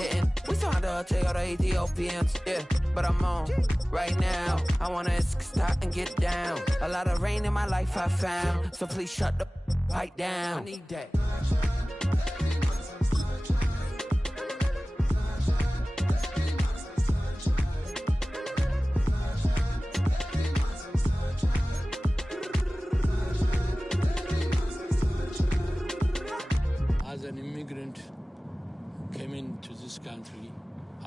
hitting. We trying to take all the Ethiopians, yeah. But I'm on right now. I wanna stop and get down. A lot of rain in my life I found. So please shut the pipe down. I need that. As an immigrant, came into this country,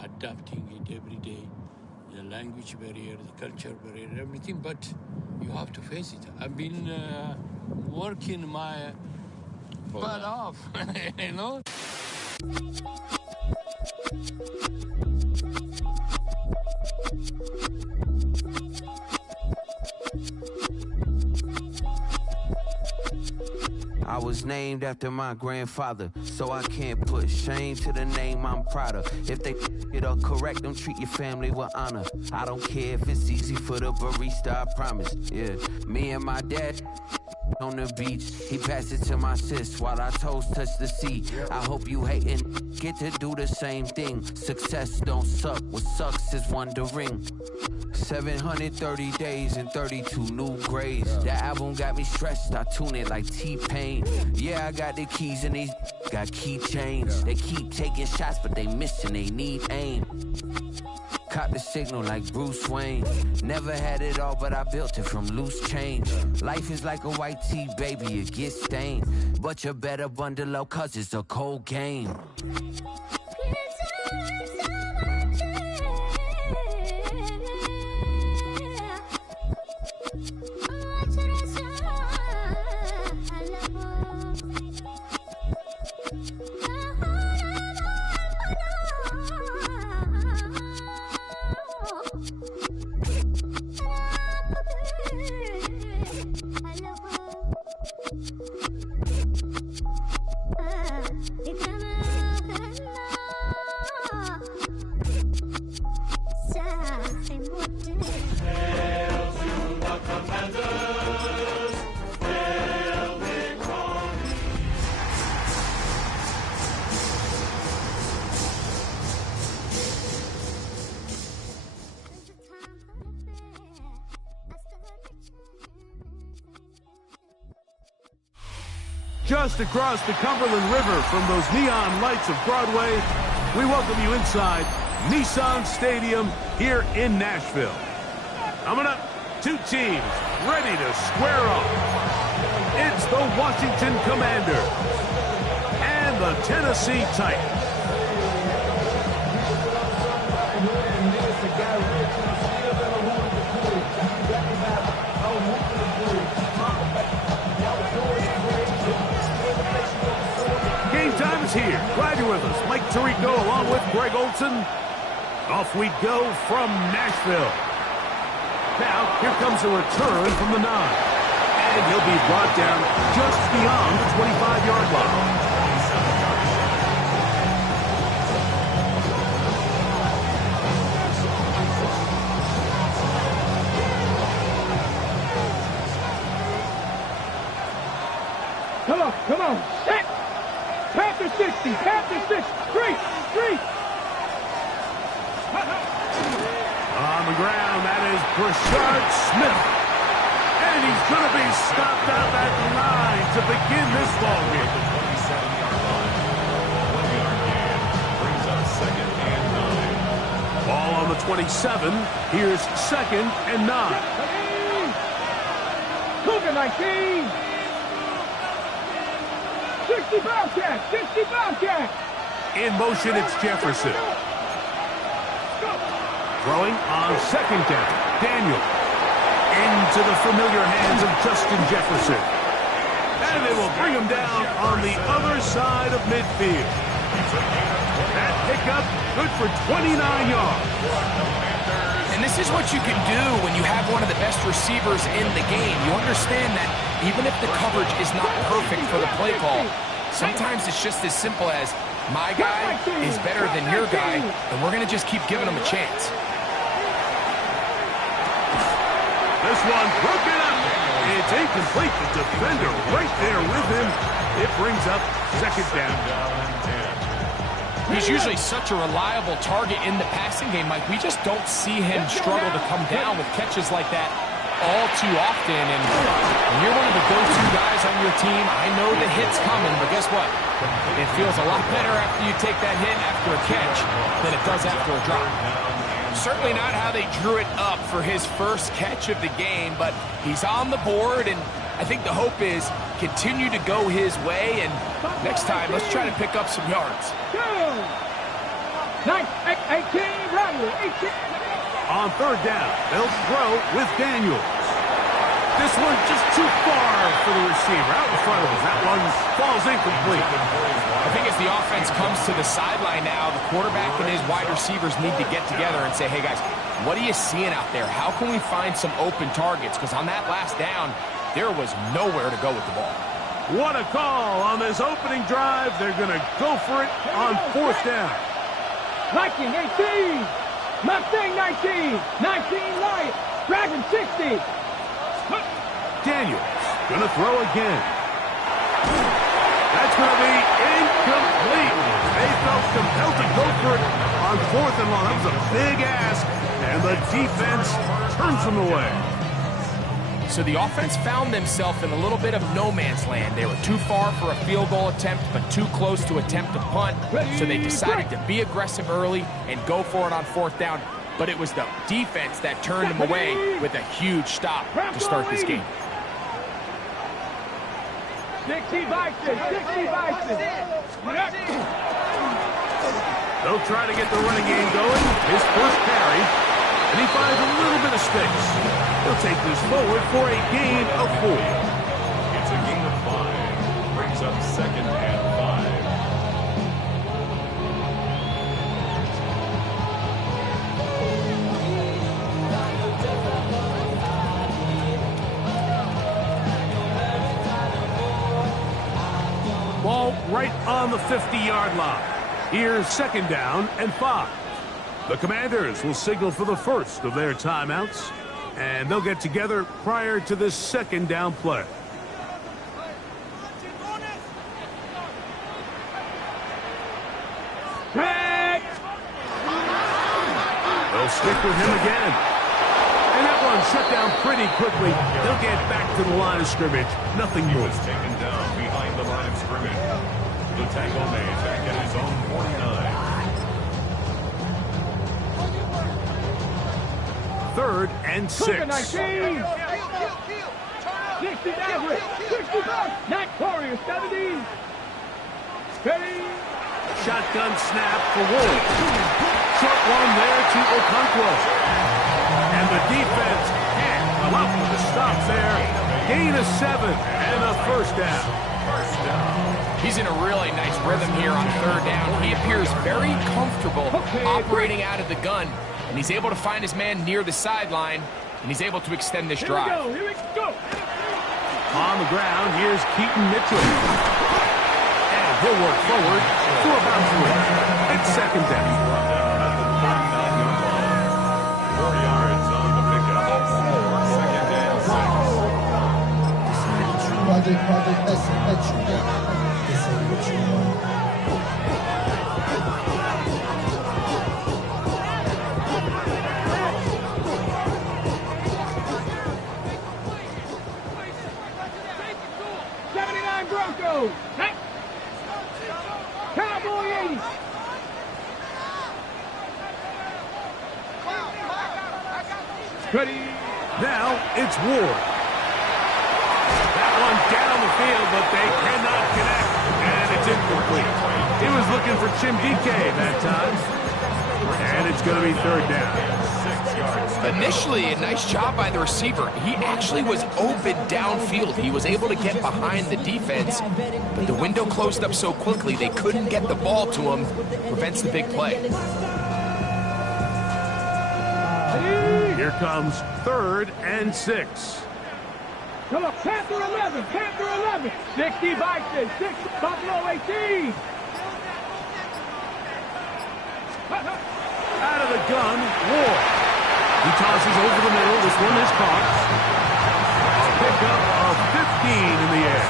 adapting it every day, the language barrier, the culture barrier, everything, but you have to face it. I've been working my butt off, you know? I was named after my grandfather, so I can't put shame to the name I'm proud of. If they it up correct, don't treat your family with honor. I don't care if it's easy for the barista, I promise. Yeah, me and my dad on the beach, he passed it to my sis while our toes touch the sea. I hope you hatin' get to do the same thing. Success don't suck, what sucks is wondering. 730 days and 32 new grades. That album got me stressed, I tune it like T-Pain. Yeah, I got the keys and these got keychains. They keep taking shots, but they missing, they need aim. Caught the signal like Bruce Wayne. Never had it all, but I built it from loose change. Life is like a white tee, baby, it gets stained. But you better bundle up, cause it's a cold game. Just across the Cumberland River from those neon lights of Broadway, we welcome you inside Nissan Stadium here in Nashville. Coming up, two teams ready to square off. It's the Washington Commanders and the Tennessee Titans. Time is here. Glad you're with us. Mike Tirico along with Greg Olson. Off we go from Nashville. Now, here comes a return from the 9. And he'll be brought down just beyond the 25-yard line. Come on, set! Panther 60, Panther 6, straight! On the ground, that is Brashard Smith. And he's going to be stopped out that line to begin this ball game. The 27-yard line. 1-yard gain brings up 2nd and 9. Ball on the 27. Here's 2nd and 9. Cougar 19! 60 Bobcat! 60 Bobcat! In motion, it's Jefferson. Throwing on 2nd down. Daniel. Into the familiar hands of Justin Jefferson. And they will bring him down on the other side of midfield. That pickup, good for 29 yards. And this is what you can do when you have one of the best receivers in the game. You understand that even if the coverage is not perfect for the play call, sometimes it's just as simple as my guy is better than your guy, and we're going to just keep giving him a chance. This one broken up. It's incomplete. The defender right there with him. It brings up 2nd down. He's usually such a reliable target in the passing game, Mike. We just don't see him struggle to come down with catches like that all too often. And when you're one of the go-to guys on your team, I know the hit's coming, but guess what? It feels a lot better after you take that hit after a catch than it does after a drop. Certainly not how they drew it up for his first catch of the game, but he's on the board, and I think the hope is continue to go his way, and next time, let's try to pick up some yards. 18, Riley, 18. On third down, they'll throw with Daniels. This one just too far for the receiver. Out in front of him. That one falls incomplete. I think as the offense comes to the sideline now, the quarterback and his wide receivers need to get together and say, hey, guys, what are you seeing out there? How can we find some open targets? Because on that last down, there was nowhere to go with the ball. What a call on this opening drive. They're going to go for it on fourth down. Viking 18. Mustang 19. 19 Lion. Dragon 60. Daniels going to throw again. That's going to be incomplete. They felt compelled to go for it on fourth and long. That was a big ask, and the defense turns them away. So the offense found themselves in a little bit of no man's land. They were too far for a field goal attempt, but too close to attempt a punt. So they decided to be aggressive early and go for it on fourth down. But it was the defense that turned them away with a huge stop to start this game. 60 Bison, 60 Bison. They'll try to get the running game going. His first carry, and he finds a little bit of space. He'll take this forward for a gain of 4. It's a gain of 5. Brings up second and 5. Ball right on the 50-yard line. Here's second down and 5. The Commanders will signal for the first of their timeouts, and they'll get together prior to this second down play. They'll stick with him again. And that one shut down pretty quickly. They'll get back to the line of scrimmage. Nothing He more. was taken down behind the line of scrimmage. The tackle made back at his own 49. Third and 6. 19. 60 Maverick. 60 Nat Warrior 70. Ready. Shotgun snap for Wolf. Short one there to Okonkwo. And the defense can't come up with a stop there. Gain of 7 and a first down. He's in a really nice rhythm here on third down. He appears very comfortable operating out of the gun, and he's able to find his man near the sideline, and he's able to extend this drive. Here we go. On the ground, here's Keaton Mitchell. And he'll work forward to about 3. It's second down. 4 yards on the pickup. Second and 6. Project, that's you got. This ain't what you want. Broncos. Cowboy 80. Ready. Now it's Ward. That one down the field, but they cannot connect, and it's incomplete. He was looking for Chim DK that time, and it's going to be third down. Initially, a nice job by the receiver. He actually was open downfield. He was able to get behind the defense, but the window closed up so quickly they couldn't get the ball to him. Prevents the big play. Here comes third and 6. Come on, Panther 11, Panther 11. 60 Bison, 6 Buffalo 18. Out of the gun, Ward. He tosses over the middle. This one is caught. A pickup of 15 in the air.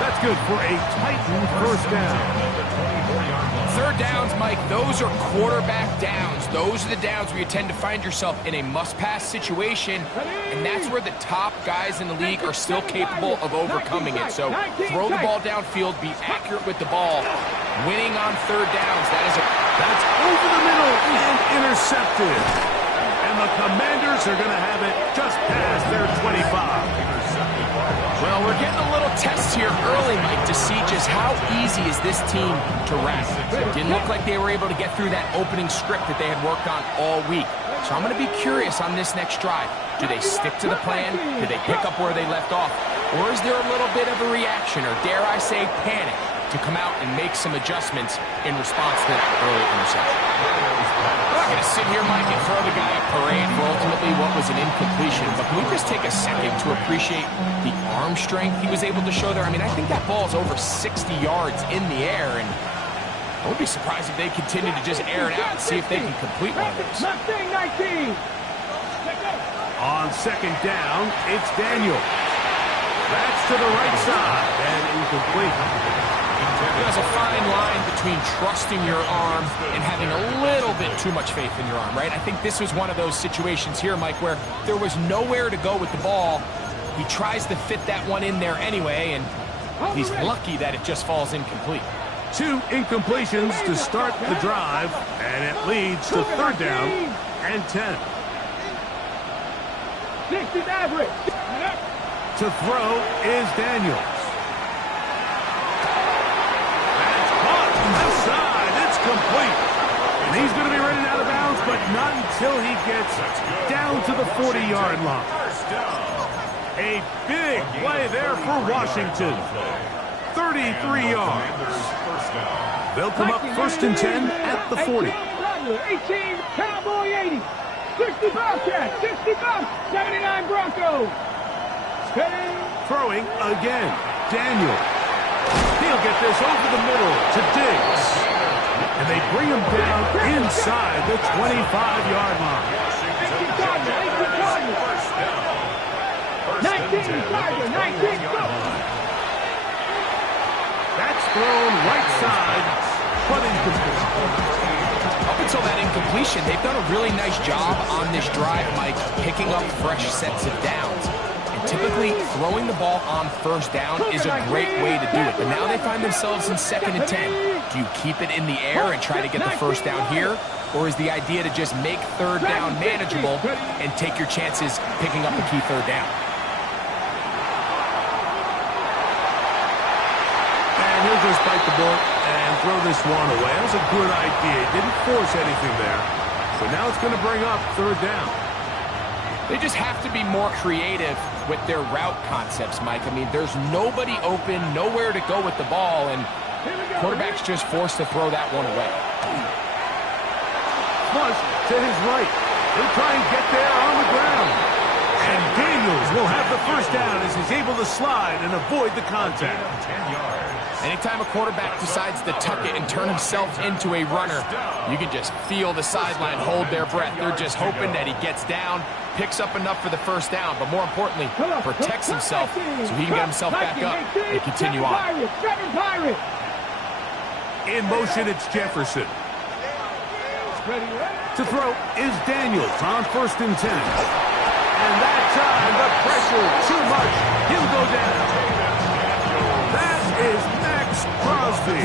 That's good for a Titan first down. Third downs, Mike, those are quarterback downs. Those are the downs where you tend to find yourself in a must-pass situation, and that's where the top guys in the league are still capable of overcoming it. So throw the ball downfield, be accurate with the ball. Winning on third downs, That's over the middle and intercepted. And the Commanders are going to have it just past their 25. Well, we're getting a little test here early, Mike, to see just how easy is this team to wrap. It didn't look like they were able to get through that opening script that they had worked on all week. So I'm going to be curious on this next drive. Do they stick to the plan? Do they pick up where they left off? Or is there a little bit of a reaction, or dare I say panic, to come out and make some adjustments in response to that early interception? I'm going to sit here, Mike, and throw the guy a parade for ultimately what was an incompletion. But can we just take a second to appreciate the arm strength he was able to show there? I mean, I think that ball is over 60 yards in the air, and I would be surprised if they continue to just air it out and see if they can complete one of those. On second down, it's Daniel. That's to the right side and incomplete. There's a fine line between trusting your arm and having a little bit too much faith in your arm, right? I think this was one of those situations here, Mike, where there was nowhere to go with the ball. He tries to fit that one in there anyway, and he's lucky that it just falls incomplete. 2 incompletions to start the drive, and it leads to third down and 10. 60's average. To throw is Daniels. That's caught inside. It's complete. And he's going to be running out of bounds, but not until he gets down to the 40-yard line. A big play there for Washington. 33 yards. They'll come up first and 10 at the 40. 18, Cowboy 80. 60 Bobcats, 60 Bucks, 79 Broncos. Throwing again, Daniel. He'll get this over the middle to Diggs. And they bring him down inside the 25-yard line. 19 Tiger, 19 go. That's thrown right side, but incomplete. Up until that incompletion, they've done a really nice job on this drive, Mike, picking up fresh sets of downs. And typically, throwing the ball on first down is a great way to do it. But now they find themselves in second and 10. Do you keep it in the air and try to get the first down here? Or is the idea to just make third down manageable and take your chances picking up a key third down? And he'll just bite the bullet and throw this one away. That was a good idea. He didn't force anything there. So now it's going to bring up third down. They just have to be more creative with their route concepts, Mike. I mean, there's nobody open, nowhere to go with the ball, and quarterback's just forced to throw that one away. Flush to his right. He'll try and get there on the ground. And Daniels will have the first down as he's able to slide and avoid the contact. 10 yards. Anytime a quarterback decides to tuck it and turn himself into a runner, you can just feel the sideline hold their breath. They're just hoping that he gets down, picks up enough for the first down, but more importantly, protects himself so he can get himself back up and continue on. In motion, it's Jefferson. To throw is Daniels on first and 10. And that time, the pressure too much. He'll go down. That is Max Crosby.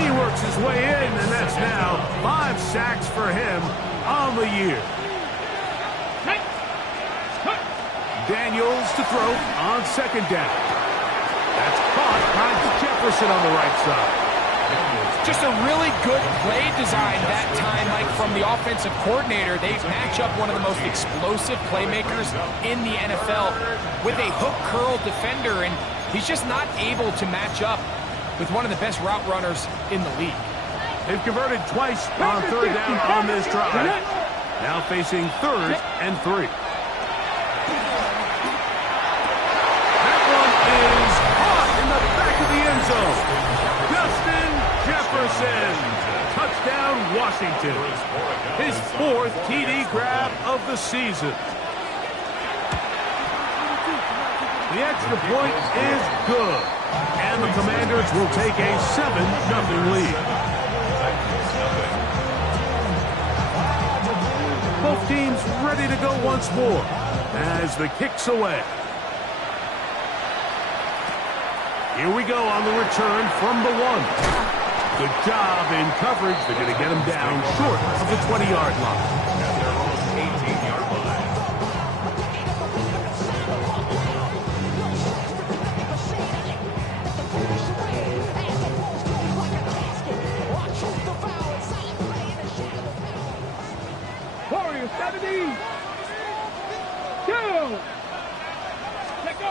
He works his way in, and that's now 5 sacks for him on the year. Daniels to throw on second down. That's caught by Jefferson on the right side. Just a really good play design that time, Mike, from the offensive coordinator. They match up one of the most explosive playmakers in the NFL with a hook curl defender, and he's just not able to match up with one of the best route runners in the league. They've converted twice on third down on this drive. Now facing third and 3. That one is caught in the back of the end zone. Justin Jefferson. Touchdown, Washington. His 4th TD grab of the season. The extra point is good. And the Commanders will take a 7-0 lead. teams ready to go once more as the kick's away. Here we go on the return from the 1. Good job in coverage. They're going to get him down short of the 20-yard line. At their own 18-yard line. Warriors 70. 2. Let go.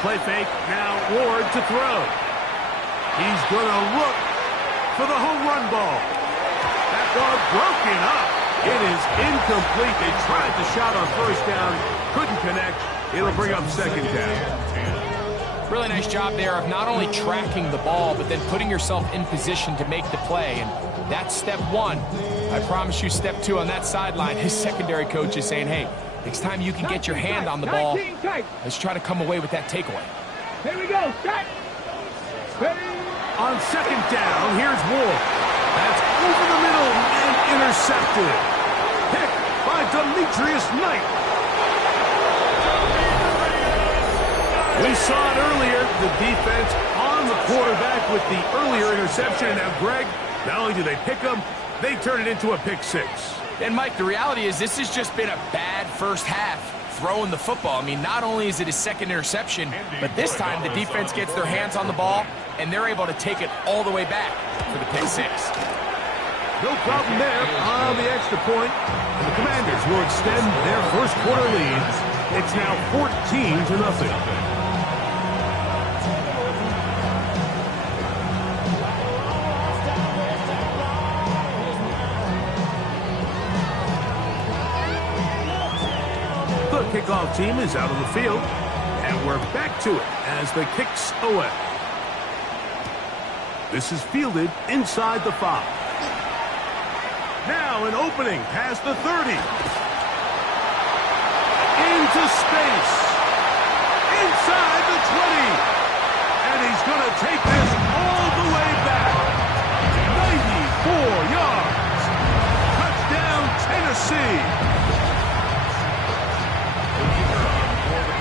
Play fake. Now Ward to throw. He's going to look for the home run ball. That ball broken up. It is incomplete. They tried the shot on first down. Couldn't connect. It'll bring up second down. Really nice job there of not only tracking the ball, but then putting yourself in position to make the play. And that's step 1. I promise you step 2 on that sideline. His secondary coach is saying, hey, next time you can get your hand on the ball, let's try to come away with that takeaway. Here we go. Set. Ready. On second down, here's Ward. That's over the middle and intercepted. Picked by Demetrius Knight. We saw it earlier, the defense on the quarterback with the earlier interception. And now, Greg, not only do they pick him, they turn it into a pick 6. And, Mike, the reality is this has just been a bad first half throwing the football. I mean, not only is it his second interception, but this time the defense gets their hands on the ball, and they're able to take it all the way back for the pick 6. No problem there on the extra point. And the Commanders will extend their first quarter lead. It's now 14-0. The kickoff team is out on the field, and we're back to it as the kick's away. This is fielded inside the 5. Now an opening past the 30. Into space. Inside the 20. And he's going to take this all the way back. 94 yards. Touchdown, Tennessee.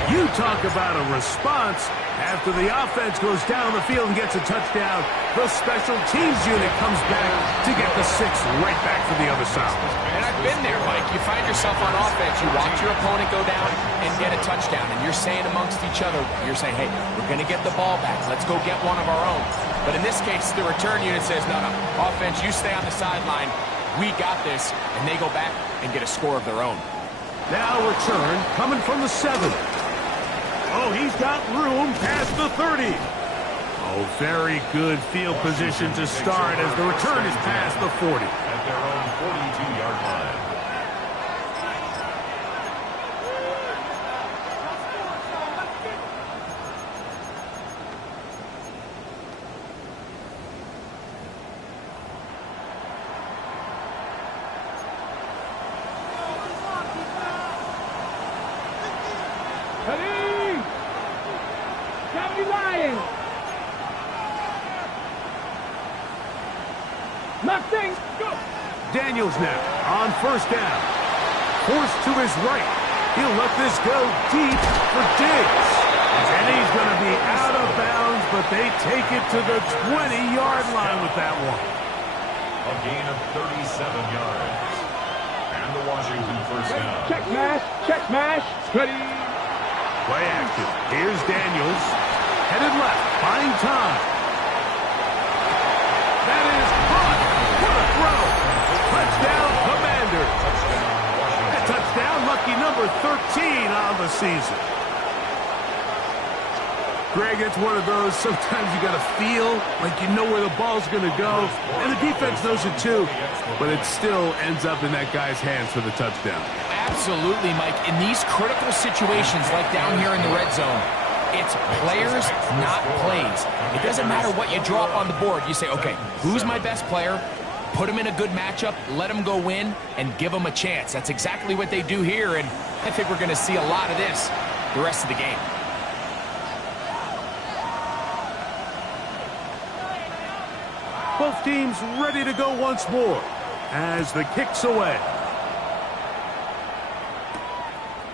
You talk about a response. After the offense goes down the field and gets a touchdown, the special teams unit comes back to get the 6 right back for the other side. And I've been there, Mike. You find yourself on offense, you watch your opponent go down and get a touchdown, and you're saying amongst each other, you're saying, hey, we're going to get the ball back. Let's go get one of our own. But in this case, the return unit says, no, offense, you stay on the sideline. We got this. And they go back and get a score of their own. Now return coming from the 7. Oh, he's got room past the 30. Oh, very good field position to start as the return is past the 40. At their own 42-yard line. Daniels now on first down. Forced to his right. He'll let this go deep for Diggs. And he's going to be out of bounds, but they take it to the 20-yard line with that one. A gain of 37 yards. And the Washington first down. Check mash. Check mash. Ready. Play action. Here's Daniels. Headed left. Buying time. That is caught. What a throw. Touchdown, Commanders. That touchdown, lucky number 13 on the season. Greg, it's one of those, sometimes you got to feel like you know where the ball's going to go. And the defense knows it too. But it still ends up in that guy's hands for the touchdown. Absolutely, Mike. In these critical situations, like down here in the red zone, it's players, not plays. It doesn't matter what you draw up on the board. You say, okay, who's my best player? Put him in a good matchup, let him go win, and give him a chance. That's exactly what they do here, and I think we're going to see a lot of this the rest of the game. Both teams ready to go once more as the kick's away.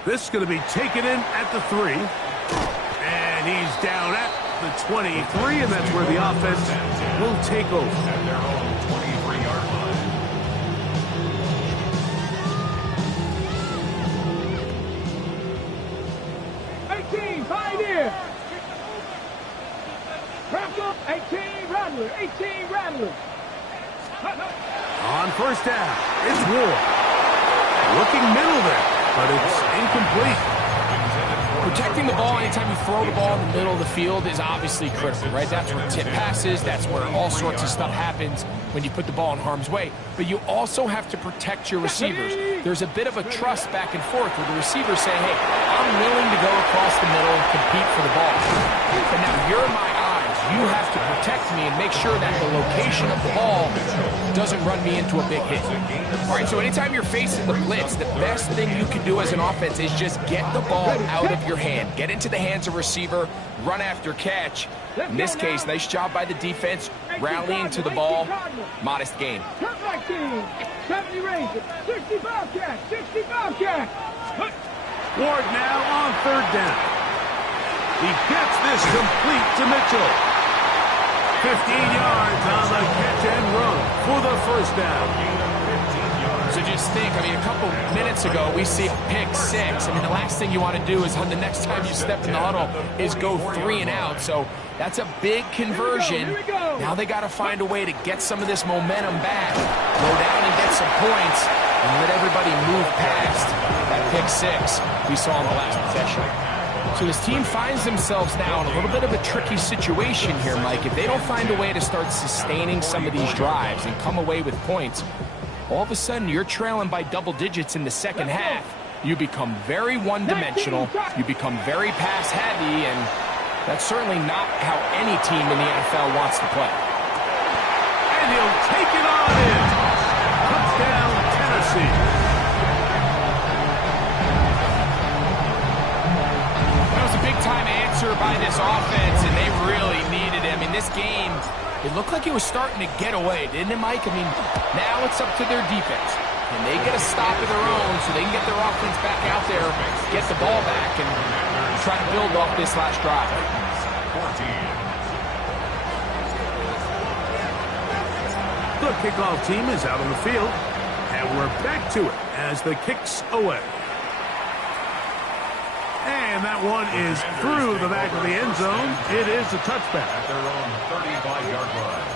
This is going to be taken in at the 3. And he's down at the 23, and that's where the offense will take over. At their own 23-yard line. 18, Pioneer. Rattler, 18, Rattler, 18, Rattler. On first down, it's Ward. Looking middle there, but it's incomplete. Protecting the ball anytime you throw the ball in the middle of the field is obviously critical, right? That's where tip passes, that's where all sorts of stuff happens when you put the ball in harm's way. But you also have to protect your receivers. There's a bit of a trust back and forth where the receivers say, hey, I'm willing to go across the middle and compete for the ball. But now you're my eyes. You have to protect me and make sure that the location of the ball doesn't run me into a big hit. All right, so anytime you're facing the blitz, the best thing you can do as an offense is just get the ball out of your hand. Get into the hands of receiver, run after catch. In this case, nice job by the defense, rallying to the ball. Modest gain. 70 Rangers, 65 catch, 65 catch. Ward now on third down. He gets this complete to Mitchell. 15 yards on the catch and run for the first down. So just think, I mean, a couple minutes ago, we see pick 6. I mean, the last thing you want to do is on the next time you step in the huddle is go 3 and out. So that's a big conversion. Here we go. Now they got to find a way to get some of this momentum back, go down and get some points, and let everybody move past that pick 6 we saw in the last possession. So this team finds themselves now in a little bit of a tricky situation here, Mike. If they don't find a way to start sustaining some of these drives and come away with points, all of a sudden you're trailing by double digits in the second half. You become very one-dimensional, you become very pass-heavy, and that's certainly not how any team in the NFL wants to play. And he'll take it on in. Touchdown, Tennessee. Big-time answer by this offense, and they really needed it. I mean, this game, it looked like it was starting to get away, didn't it, Mike? I mean, now it's up to their defense. And they get a stop of their own so they can get their offense back out there, get the ball back, and try to build off this last drive. 14. The kickoff team is out on the field, and we're back to it as the kick's away. And that one is through the back of the end zone. It is a touchback. At their own 35-yard line.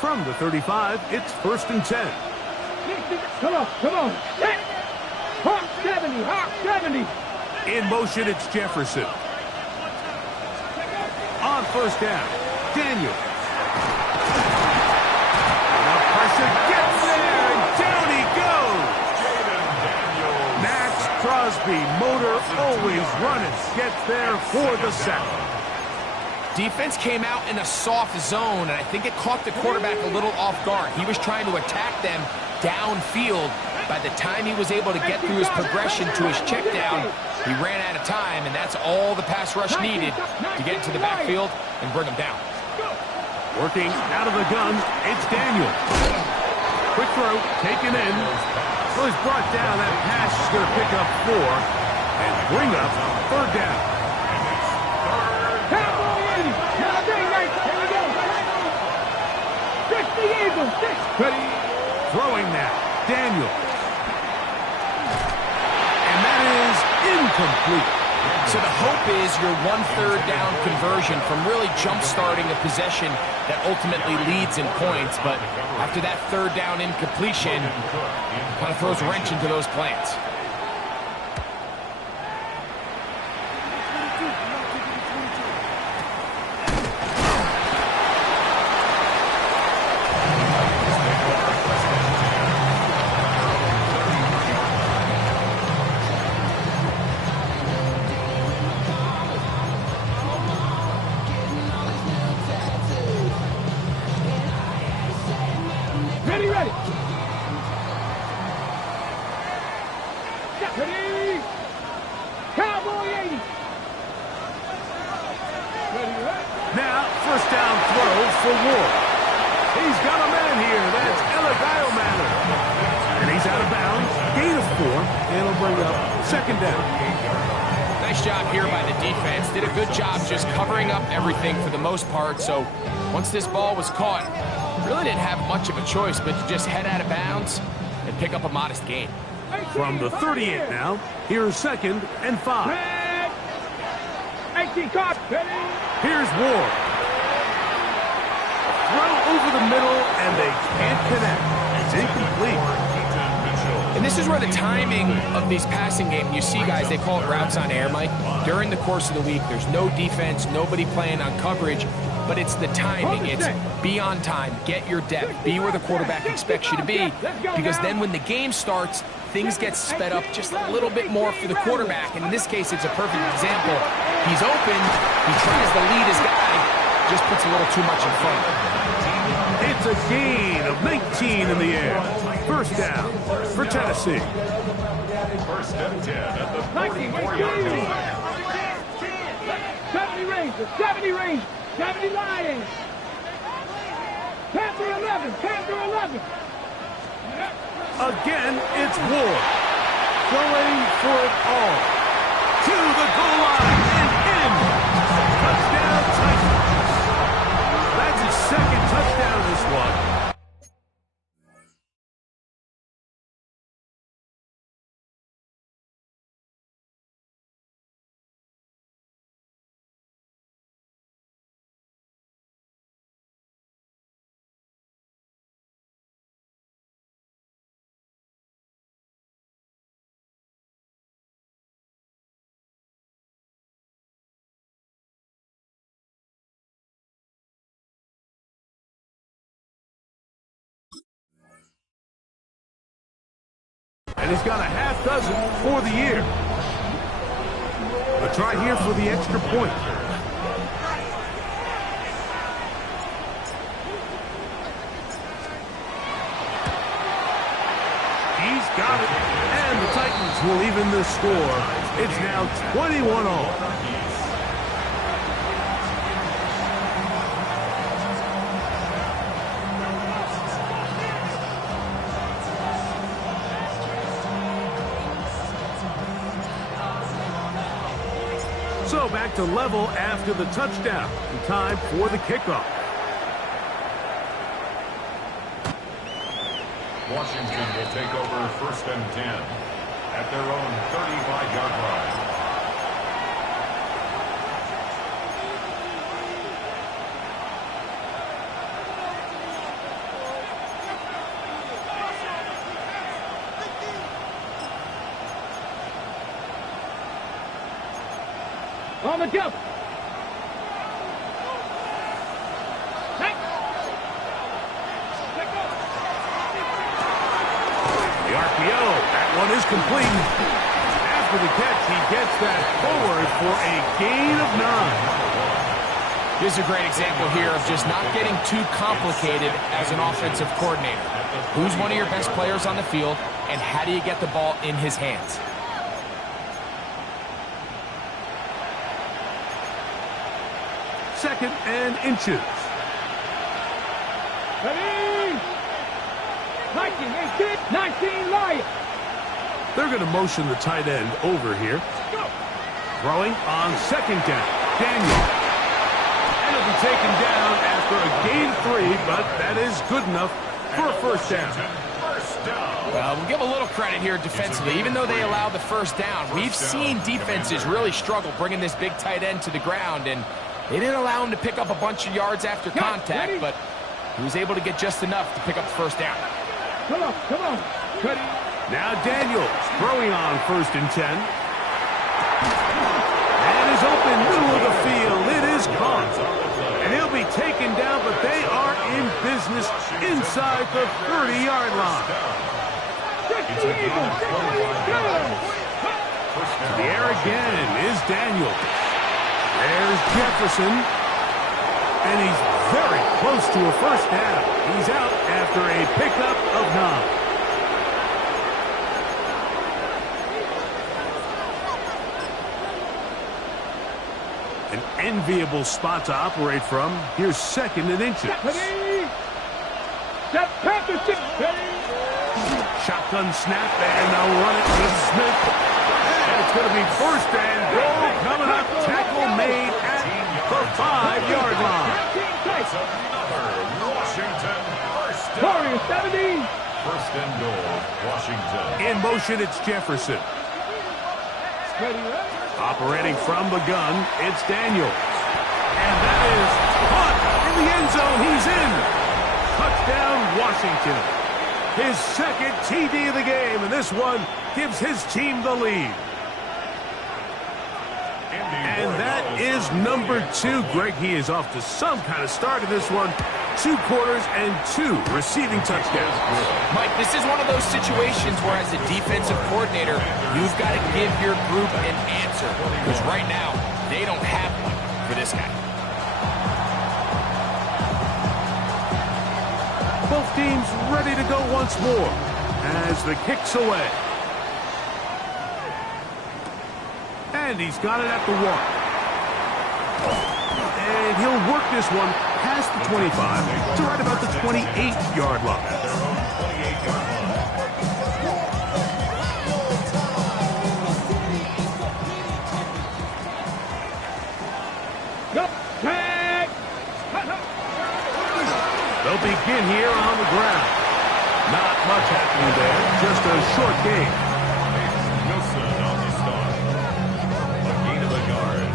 From the 35, it's 1st and 10. Come on, come on. Hawk 70, Hawk 70. In motion, it's Jefferson. On first down, Daniel. Gets there, and down he goes. Max Crosby, motor always running, gets there for the sack. Defense came out in a soft zone, and I think it caught the quarterback a little off guard. He was trying to attack them downfield. By the time he was able to get through his progression to his check down, he ran out of time, and that's all the pass rush needed to get into the backfield and bring him down. Working out of the gun, it's Daniel. Quick throw, taken in. So he's brought down. That pass is going to pick up 4 and bring up third down. Throwing that, Daniel. And that is incomplete. So the hope is your 1/3 down conversion from really jump-starting a possession that ultimately leads in points. But after that 3rd down incompletion, kind of throws a wrench into those plans. first down throw for Ward. He's got a man here. That's Eligio. And he's out of bounds. Gain of 4. And it'll bring up second down. Nice job here by the defense. Did a good job just covering up everything for the most part. So once this ball was caught, really didn't have much of a choice but to just head out of bounds and pick up a modest gain. From the 38 now, here's second and 5. 18 caught. Here's Ward. Throw over the middle, and they can't connect. It's incomplete. And this is where the timing of these passing games, you see guys, they call it routes on air, Mike. During the course of the week, there's no defense, nobody playing on coverage, but it's the timing. It's be on time, get your depth, be where the quarterback expects you to be, because then when the game starts, things get sped up just a little bit more for the quarterback. And in this case, it's a perfect example. He's open, he tries to lead his guy, just puts a little too much in front. It's a gain of 19 in the air. First down for Tennessee. First and 10 at the 44-yard line. 70 range, 70 range, 70 Lions. Panther 11, Panther 11. Again, it's Ward. Going for it all. To the goal line and in. Touchdown, Titans. That's his second touchdown this one. And he's got a half dozen for the year. A try here for the extra point. He's got it. And the Titans will even the score. It's now 21 all. So back to level after the touchdown. And time for the kickoff. Washington will take over first and 10 at their own 35-yard line. On the jump. The RPO, that one is complete. After the catch, he gets that forward for a gain of 9. This is a great example here of just not getting too complicated as an offensive coordinator. Who's one of your best players on the field, and how do you get the ball in his hands? Second and inches. Ready? 19, 18, 19 Lions. They're going to motion the tight end over here. Throwing on second down. Daniel. And it'll be taken down after a gain of 3, but that is good enough for a first down. Well, we'll give a little credit here defensively. Even though they allowed the first down, we've seen defenses really struggle bringing this big tight end to the ground, and they didn't allow him to pick up a bunch of yards after contact, but he was able to get just enough to pick up the first down. Come on, come on. Now Daniels throwing on first and 10. And is open middle of the field. It is caught. And he'll be taken down, but they are in business inside the 30-yard line. To the air again is Daniels. There's Jefferson. And he's very close to a first down. He's out after a pickup of 9. An enviable spot to operate from. Here's 2nd and inches. Shotgun snap, and they'll run it with Smith. And it's going to be 1st and goal coming up. Tackle made at the 5-yard line. Washington, 1st and 1st and goal, Washington. In motion, it's Jefferson. Operating from the gun, it's Daniels. And that is caught in the end zone. He's in. Touchdown, Washington. His 2nd TD of the game, and this one gives his team the lead. And that is number 2. Greg, he is off to some kind of start in this one. 2 quarters and 2 receiving touchdowns. Mike, this is one of those situations where as a defensive coordinator, you've got to give your group an answer. Because right now, they don't have one for this guy. Both teams ready to go once more as the kick's away. And he's got it at the 1. And he'll work this one past the 25 to right about the 28-yard line. They'll begin here on the ground. Not much happening there, just a short game. Wilson on the start. A gain of a yard.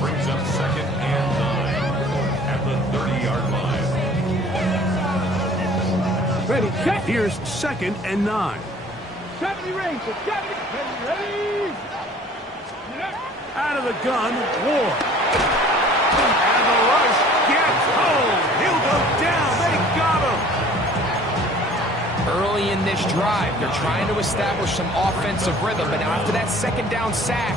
Brings up 2nd and 9 at the 30-yard line. Ready, set. Here's 2nd and 9. 70 range, 70, ready. Out of the gun, Ward. And the rush gets home. He'll go down. They got him. Early in this drive, they're trying to establish some offensive rhythm, but now after that 2nd down sack,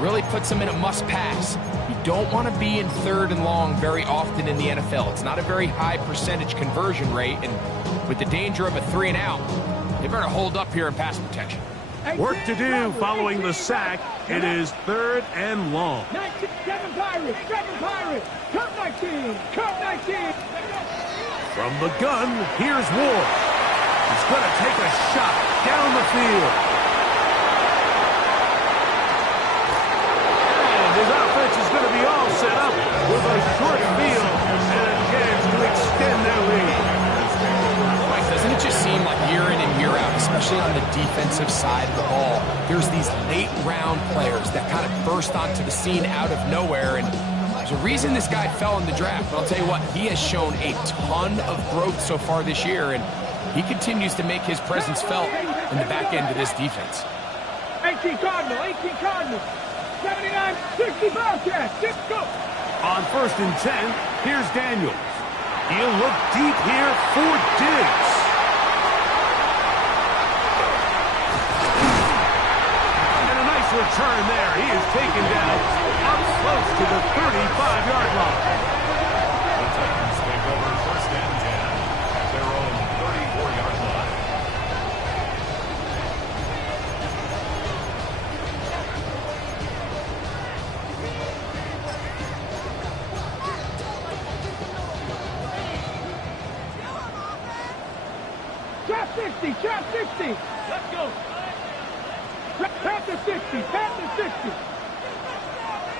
really puts them in a must-pass. You don't want to be in 3rd and long very often in the NFL. It's not a very high percentage conversion rate, and with the danger of a 3 and out, they better hold up here in pass protection. Work to do following the sack. It is 3rd and long. 19, 7 Pirates, 7 Pirates, count 19, count 19. From the gun, here's Ward. He's going to take a shot down the field. And his offense is going to be all set up with a short field and a chance to extend their lead. Mike, doesn't it just seem like year in and year out, especially on the defensive side of the ball, there's these late round players that kind of burst onto the scene out of nowhere, and there's a reason this guy fell in the draft, but I'll tell you what, he has shown a ton of growth so far this year, and he continues to make his presence felt in the back end of this defense. 18 Cardinal, 18 Cardinal, 79, 60 Bobcats, 6 go. On 1st and 10, here's Daniels. He'll look deep here for Diggs. And a nice return there. He is taken down up close to the 35-yard line. The Titans take over 1st and 10 at their own 34-yard line. Trap 60, trap 60. Let's go. Panther 60, Panther 60.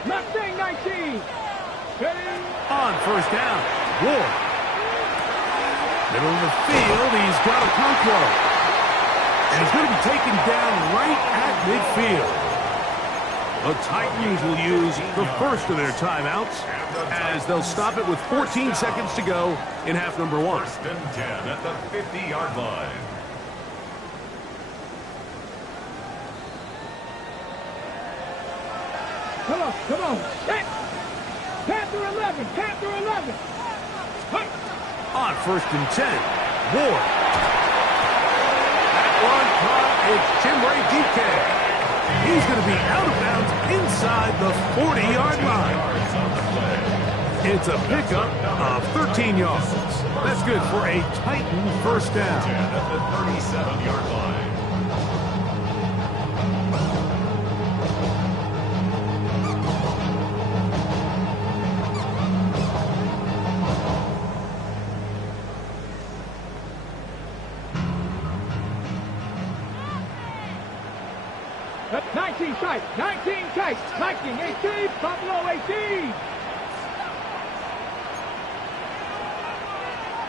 Mustang 19. Ready? On 1st down, Ward. Middle of the field, he's got a control. And he's going to be taken down right at midfield. The Titans will use the first of their timeouts as they'll stop it with 14 seconds to go in half number 1. 1st and 10 at the 50-yard line. Come on, come on. Panther 11, Panther 11. Hunt. On 1st and 10, Ward. That one caught, it's Chimray DK. He's going to be out of bounds inside the 40-yard line. It's a pickup of 13 yards. That's good for a Titan 1st down. At the 37-yard line. tight. 19 tight. Viking 18. Buffalo 18.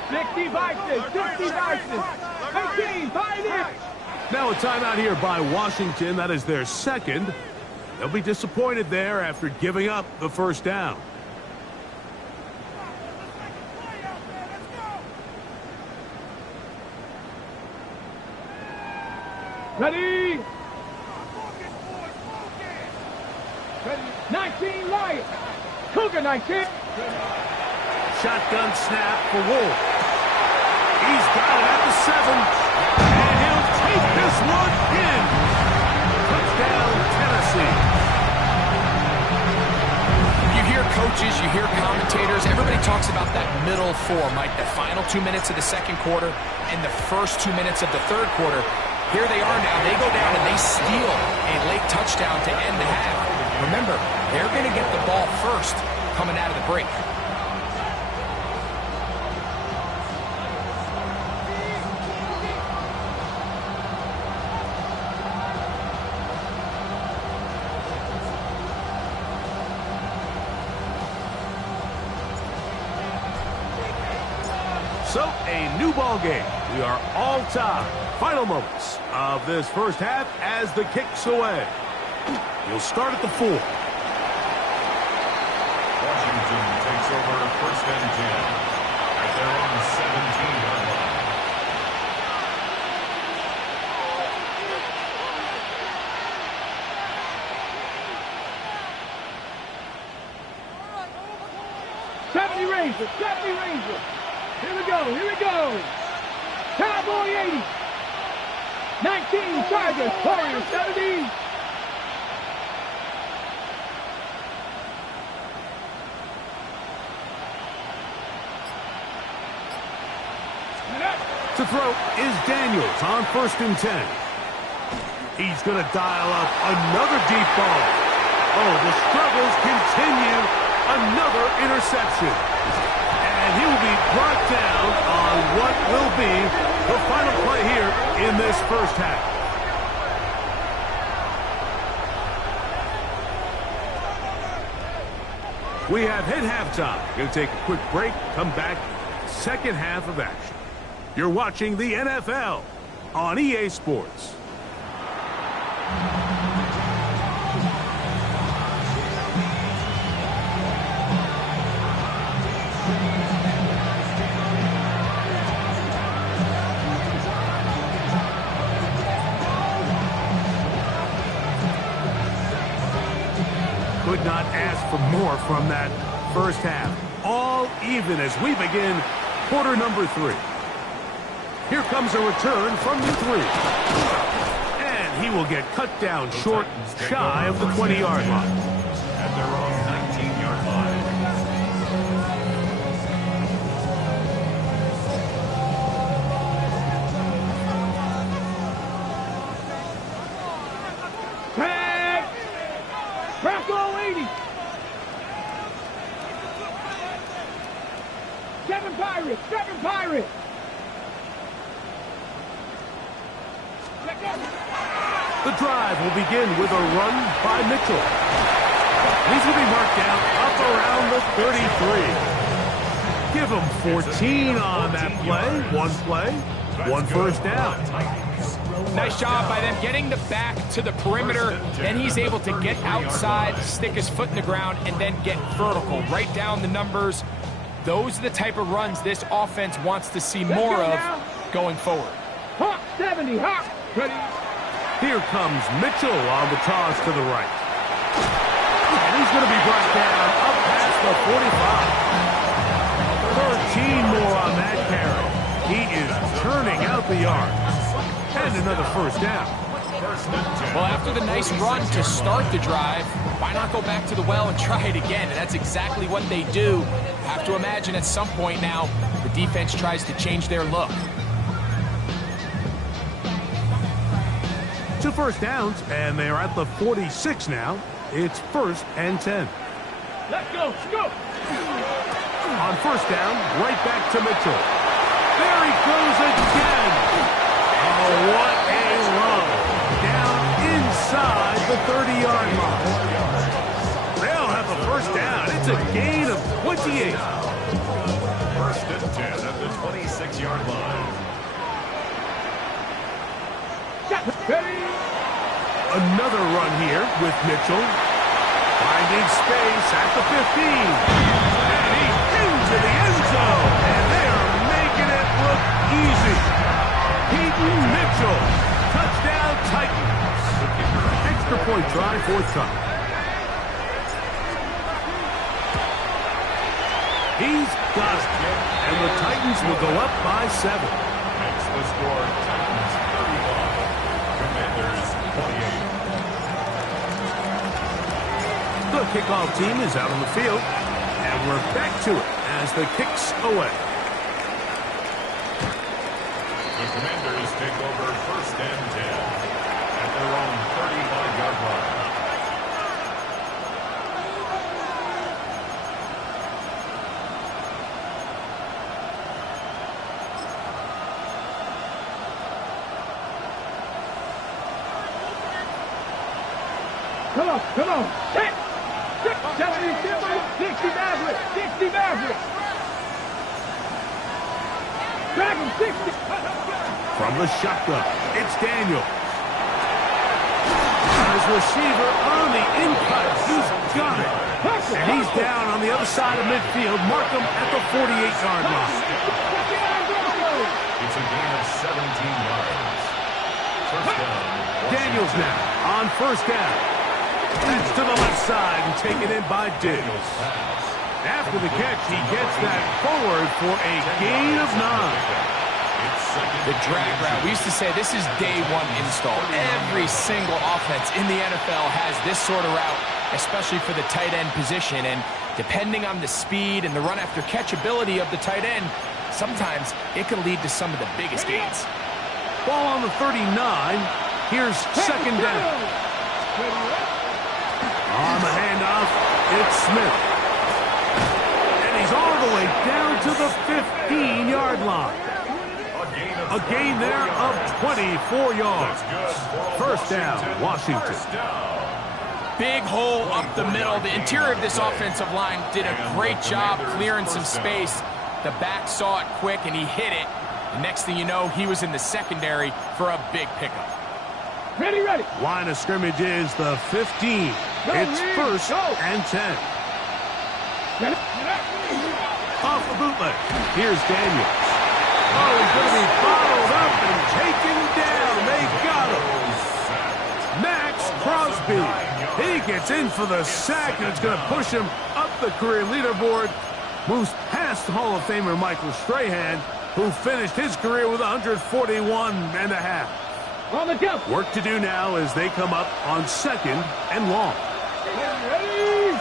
60 Vikings. 60 Vikings. 18. 5 in. Now a timeout here by Washington. That is their second. They'll be disappointed there after giving up the first down. Ready? 19 Lions. Cougar 19. Shotgun snap for Wolf. He's got it at the 7. And he'll take this one in. Touchdown, Tennessee. You hear coaches, you hear commentators, everybody talks about that middle four, Mike, the final 2 minutes of the second quarter and the first 2 minutes of the third quarter. Here they are now. They go down and they steal a late touchdown to end the half. Remember, they're going to get the ball first coming out of the break. So, a new ball game. We are all tied. Final moments of this first half as the kick's away. We'll start at the 4. Washington takes over first and 10 at their own 17-yard line. Rangers. 70 Rangers. Here we go. Here we go. Cowboy 80. 19 Chargers. Warriors 70. To throw is Daniels on first and 10. He's going to dial up another deep ball. Oh, the struggles continue. Another interception. And he will be brought down on what will be the final play here in this first half. We have hit halftime. Going to take a quick break, come back, second half of action. You're watching the NFL on EA Sports. Could not ask for more from that first half. All even as we begin quarter number 3. Here comes a return from the 3. And he will get cut down short, shy of the 20-yard line. At their own 19-yard line. Tag! Bronco 80. 7 Pirates. 7 Pirates. The drive will begin with a run by Mitchell. He's going to be marked down up around the 33. Give him 14 on that play. One play, one first down. Nice job by them getting the back to the perimeter. Then he's able to get outside, stick his foot in the ground, and then get vertical. Write down the numbers. Those are the type of runs this offense wants to see more of going forward. Hawk 70. Hawk. Ready. Here comes Mitchell on the toss to the right. And he's going to be brought down up past the 45. 13 more on that carry. He is turning out the yards. And another first down. Well, after the nice run to start the drive, why not go back to the well and try it again? And that's exactly what they do. Have to imagine at some point now, the defense tries to change their look. 2 first downs, and they are at the 46 now. It's first and 10. Let's go. Let's go. On first down, right back to Mitchell. There he goes again. Oh, what a run. Down inside the 30-yard line. They'll have a first down. It's a gain of 28. First and 10 at the 26-yard line. Another run here with Mitchell. Finding space at the 15. And he's into the end zone. And they are making it look easy. Peyton Mitchell. Touchdown Titans. Extra point try, fourth time. He's got it. And the Titans will go up by 7. Makes the score Titans 35. Commanders 28. The kickoff team is out on the field. And we're back to it as the kick's away. The Commanders take over first and 10 at their own 35-yard line. Come on. 60 Mavericks. 60 Mavericks. Drag him, 60. From the shotgun, it's Daniels. His receiver on the in-cut. He's got it. And he's down on the other side of midfield. Mark him at the 48-yard line. It's a gain of 17 yards. First down. Daniels now on first down. That's to the left side and taken in by Diggs. After the catch, he gets that forward for a gain of 9. The drag route, we used to say this is day one install. Every single offense in the NFL has this sort of route, especially for the tight end position. And depending on the speed and the run after catch ability of the tight end, sometimes it can lead to some of the biggest gains. Ball on the 39. Here's second down. On the handoff, it's Smith. And he's all the way down to the 15-yard line. A gain there of 24 yards. First down, Washington. Big hole up the middle. The interior of this offensive line did a great job clearing some space. The back saw it quick, and he hit it. The next thing you know, he was in the secondary for a big pickup. Ready. Line of scrimmage is the 15. It's first and 10. Off the bootleg. Here's Daniels. Oh, he's going to be bottled up and taken down. They got him. Max Crosby. He gets in for the sack, and it's going to push him up the career leaderboard. Moves past Hall of Famer Michael Strahan, who finished his career with 141 and a half. On the jump. Work to do now as they come up on second and long. Ready.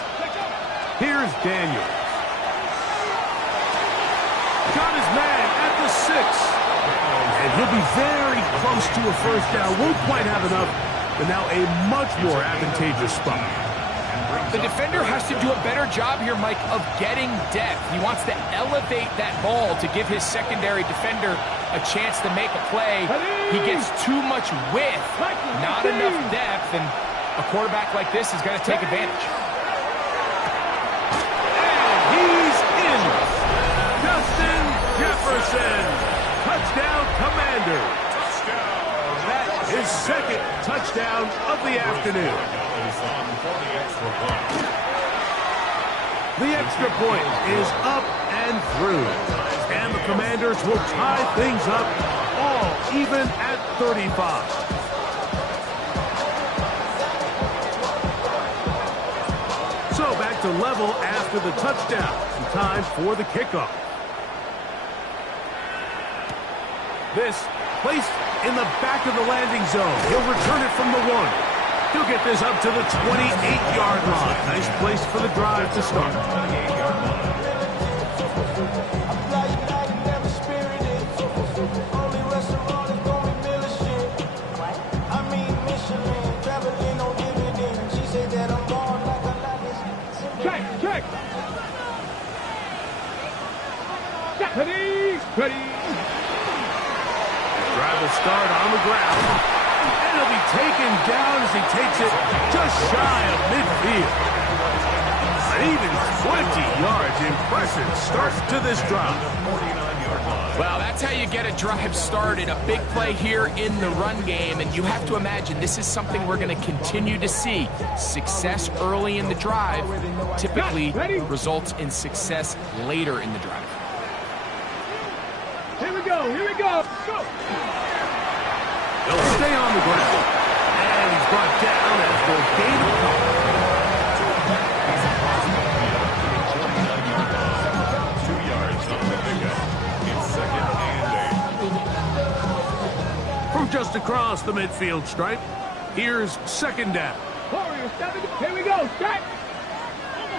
Here's Daniels. Got his man at the 6. And he'll be very close to a first down. Won't quite have enough, but now a much more advantageous spot. The defender has to do a better job here, Mike, of getting depth. He wants to elevate that ball to give his secondary defender a chance to make a play. He gets too much width, not enough depth, and a quarterback like this is going to take advantage. And he's in. Justin Jefferson. Touchdown, Commander. That is second touchdown of the afternoon. The extra point is up and through. And the Commanders will tie things up all even at 35. So back to level after the touchdown. And time for the kickoff. This placed in the back of the landing zone. He'll return it from the 1. He'll get this up to the 28-yard line. Nice place for the drive to start. Check. Ready. Drive will start on the ground. And he'll be taken down as he takes it just shy of midfield. An even 20 yards. Impressive start to this drive. Well, that's how you get a drive started. A big play here in the run game, and you have to imagine this is something we're going to continue to see. Success early in the drive typically results in success later in the drive. Here we go, here we go. Go. He'll stay on the ground. And he's brought down as the gain of power. 2 yards on the pickup. It's second and 8. From just across the midfield stripe, here's second down. Warriors 70. Here we go. Set.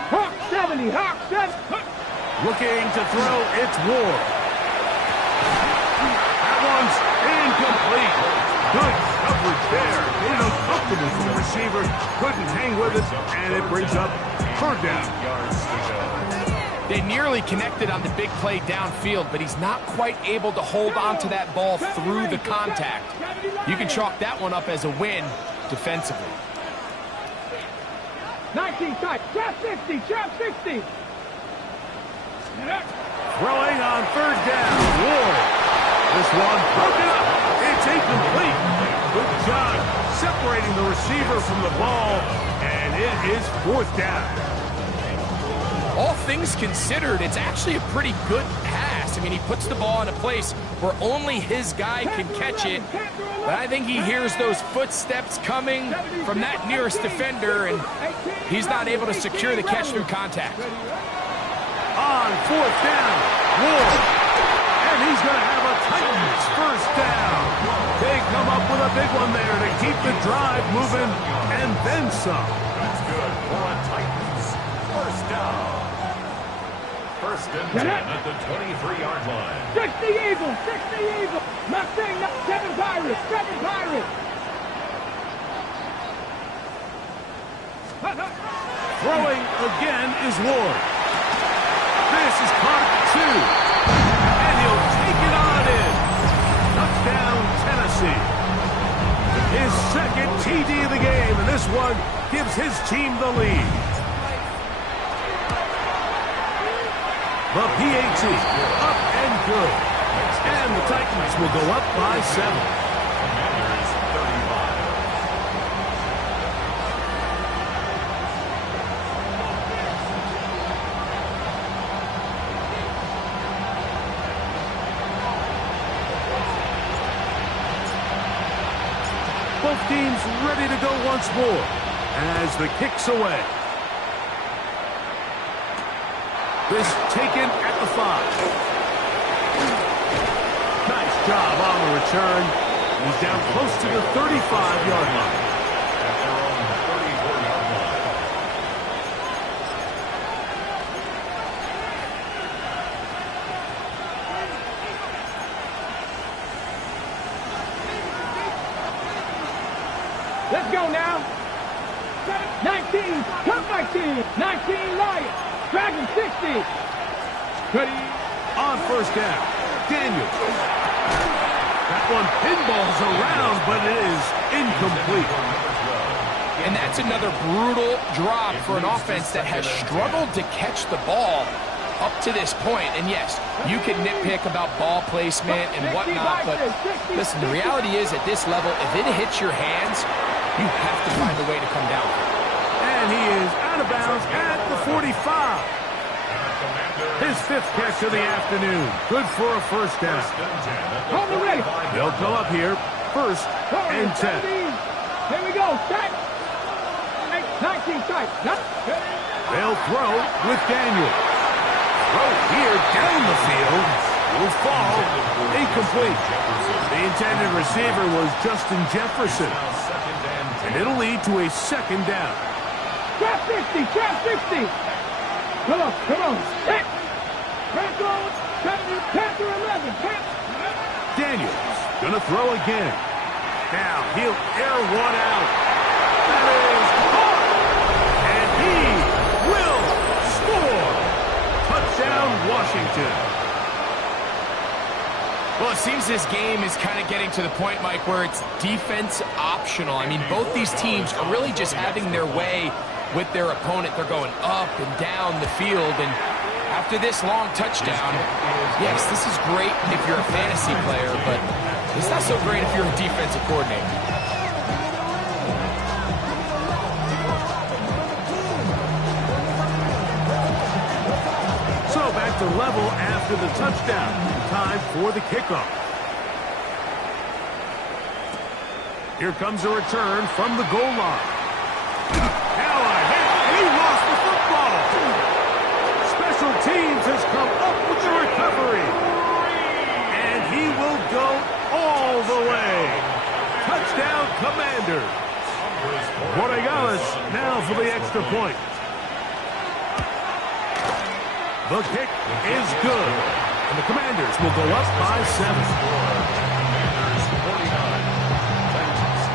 Hawk 70. Hawk 70. Looking to throw, it's Ward. That one's incomplete. Good coverage there. Made it uncomfortable for the receiver. Couldn't hang with it, and it brings up third down. They nearly connected on the big play downfield, but he's not quite able to hold on to that ball through the contact. You can chalk that one up as a win defensively. 19 tight. Trap 60. Trap 60. Throwing on third down. Ward. This one broken up. It's incomplete. Good job separating the receiver from the ball, and it is fourth down. All things considered, it's actually a pretty good pass. I mean, he puts the ball in a place where only his guy can catch it. But I think he hears those footsteps coming from that nearest defender, and he's not able to secure the catch through contact. On fourth down, Ward. And he's going to have a Titans first down. They come up with a big one there to keep the drive moving, and then some. That's good for a Titans first down. First and 10 at the 23-yard line. 60 Eagles. 60 Eagles. Mustang, 7 Pirates. 7 Pirates. Throwing again is Ward. This is caught 2. And he'll take it on in. Touchdown, Tennessee. His second TD of the game, and this one gives his team the lead. The PAT up and good. And the Titans will go up by 7. Commanders 35. Both teams ready to go once more as the kick's away. This taken at the 5. Nice job on the return. He's down close to the 35-yard line. At their own 34-yard line. Let's go now. 19. Come 19. 19 Lions. Dragon 60. Ready. On first down, Daniel. That one pinballs around, but it is incomplete. And that's another brutal drop for an offense that has struggled to catch the ball up to this point. And yes, you can nitpick about ball placement and whatnot, but listen, the reality is at this level, if it hits your hands, you have to find a way to come down. And he is out of bounds at the 45. His 5th catch of the afternoon. Good for a first down. Hold the ready. They'll come up here, first and 10. Here we go. Set. 19 tight. They'll throw with Daniel. Throw here down the field. Will fall. Incomplete. The intended receiver was Justin Jefferson. And it'll lead to a second down. Trap 60. Trap 60. Come on. Come on. Set. Panther 11. Daniels gonna throw again. Now he'll air one out. That is caught. And he will score. Touchdown, Washington. Well, it seems this game is kind of getting to the point, Mike, where it's defense optional. I mean, both these teams are really just having their way with their opponent. They're going up and down the field, and after this long touchdown, yes, this is great if you're a fantasy player, but it's not so great if you're a defensive coordinator. So back to level after the touchdown. Time for the kickoff. Here comes a return from the goal line. Now a hit, and he lost the football. Special teams has come up with the recovery. And he will go all the way. Touchdown, Commanders. Borregales now for the extra point. The kick is good. And the Commanders will go up by 7. Commanders 49, Titans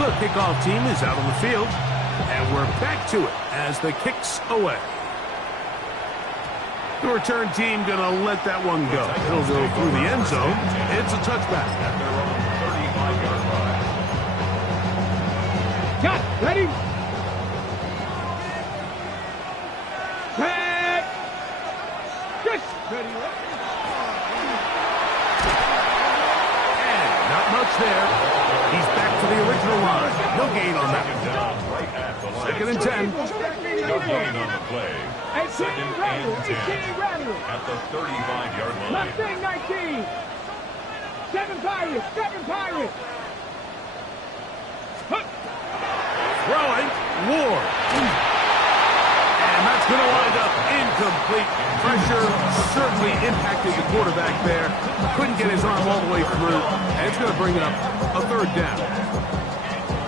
42. The kickoff team is out on the field. And we're back to it as the kick's away. The return team going to let that one go. It'll go through the end zone. It's a touchback. At their own 35-yard line. Cut. Ready? Set. Just ready. And not much there. He's back to the original line. No gain on that. Down right at the line. Second and 10. No gain on the play. Second and 10 at the 35-yard line. Mustang 19. 7 Pirates. 7 Pirates. Throwing. Ward. And that's going to wind up incomplete. Pressure certainly impacted the quarterback there. Couldn't get his arm all the way through. And it's going to bring up a third down.